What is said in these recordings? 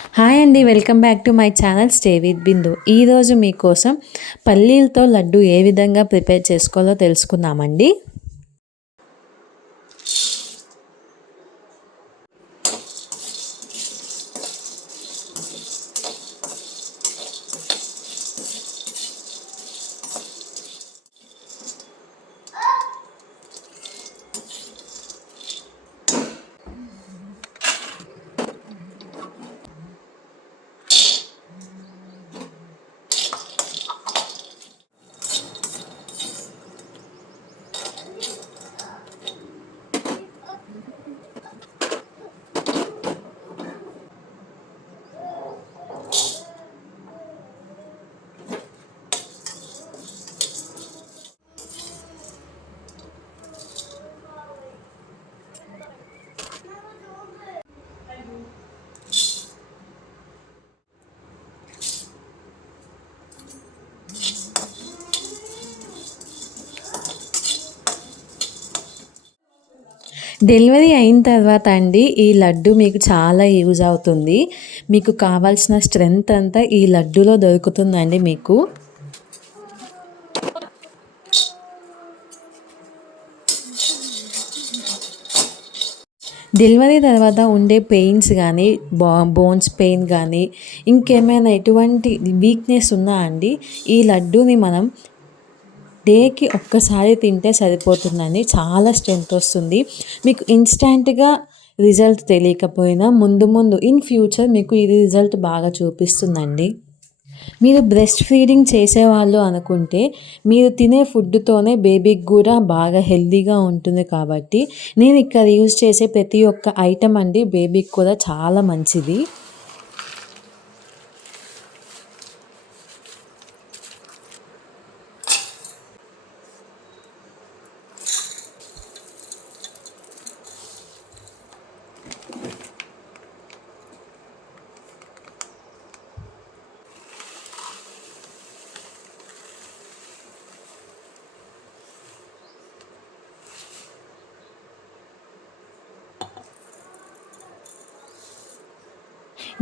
Hi అండి, welcome back to my channel stay with Bindu. ఈరోజు మీకోసం పల్లీలతో లడ్డు ఏ విధంగా ప్రిపేర్ చేసుకోవాలో తెలుసుకుందామండి. డెలివరీ అయిన తర్వాత అండి ఈ లడ్డు మీకు చాలా యూజ్ అవుతుంది. మీకు కావాల్సిన స్ట్రెంగ్త్ అంతా ఈ లడ్డూలో దొరుకుతుందండి మీకు. డెలివరీ తర్వాత ఉండే పెయిన్స్ కానీ, బోన్స్ పెయిన్ కానీ, ఇంకేమైనా ఎటువంటి వీక్నెస్ ఉన్నా అండి ఈ లడ్డూని మనం డేకి ఒక్కసారి తింటే సరిపోతుందండి. చాలా స్ట్రెంత్ వస్తుంది. మీకు ఇన్స్టెంట్గా రిజల్ట్ తెలియకపోయినా ముందు ముందు ఇన్ ఫ్యూచర్ మీకు ఇది రిజల్ట్ బాగా చూపిస్తుందండి. మీరు బ్రెస్ట్ ఫీడింగ్ చేసేవాళ్ళు అనుకుంటే మీరు తినే ఫుడ్తోనే బేబీకి కూడా బాగా హెల్తీగా ఉంటుంది. కాబట్టి నేను ఇక్కడ యూజ్ చేసే ప్రతి ఒక్క ఐటమ్ అండి బేబీకి కూడా చాలా మంచిది.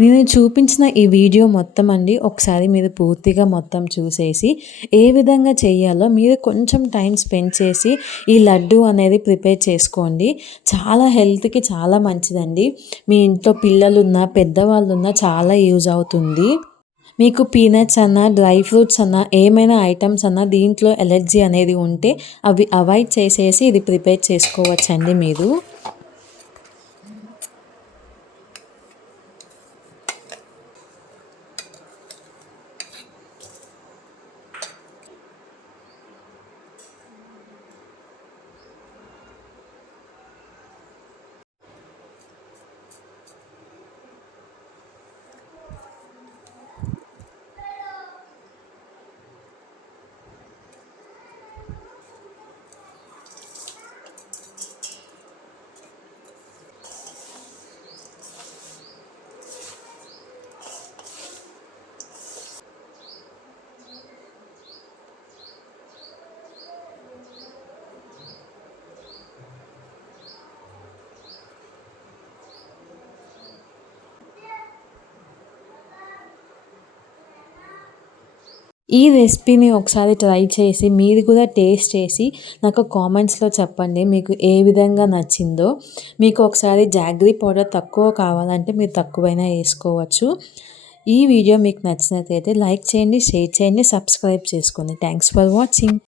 నేను చూపించిన ఈ వీడియో మొత్తం అండి ఒకసారి మీరు పూర్తిగా మొత్తం చూసేసి ఏ విధంగా చేయాలో మీరు కొంచెం టైం స్పెండ్ చేసి ఈ లడ్డు అనేది ప్రిపేర్ చేసుకోండి. చాలా హెల్త్కి చాలా మంచిదండి. మీ ఇంట్లో పిల్లలున్నా పెద్దవాళ్ళున్నా చాలా యూజ్ అవుతుంది. మీకు పీనట్స్ అన్నా డ్రై ఫ్రూట్స్ అన్నా ఏమైనా ఐటమ్స్ అన్నా దీంట్లో ఎలర్జీ అనేది ఉంటే అవి అవాయిడ్ చేసేసి ఇది ప్రిపేర్ చేసుకోవచ్చండి మీరు. ఈ రెసిపీని ఒకసారి ట్రై చేసి మీరు కూడా టేస్ట్ చేసి నాకు కామెంట్స్లో చెప్పండి మీకు ఏ విధంగా నచ్చిందో. మీకు ఒకసారి జాగ్రీ పౌడర్ తక్కువ కావాలంటే మీరు తక్కువైనా వేసుకోవచ్చు. ఈ వీడియో మీకు నచ్చినట్లయితే లైక్ చేయండి, షేర్ చేయండి, సబ్స్క్రైబ్ చేసుకోండి. Thanks for watching.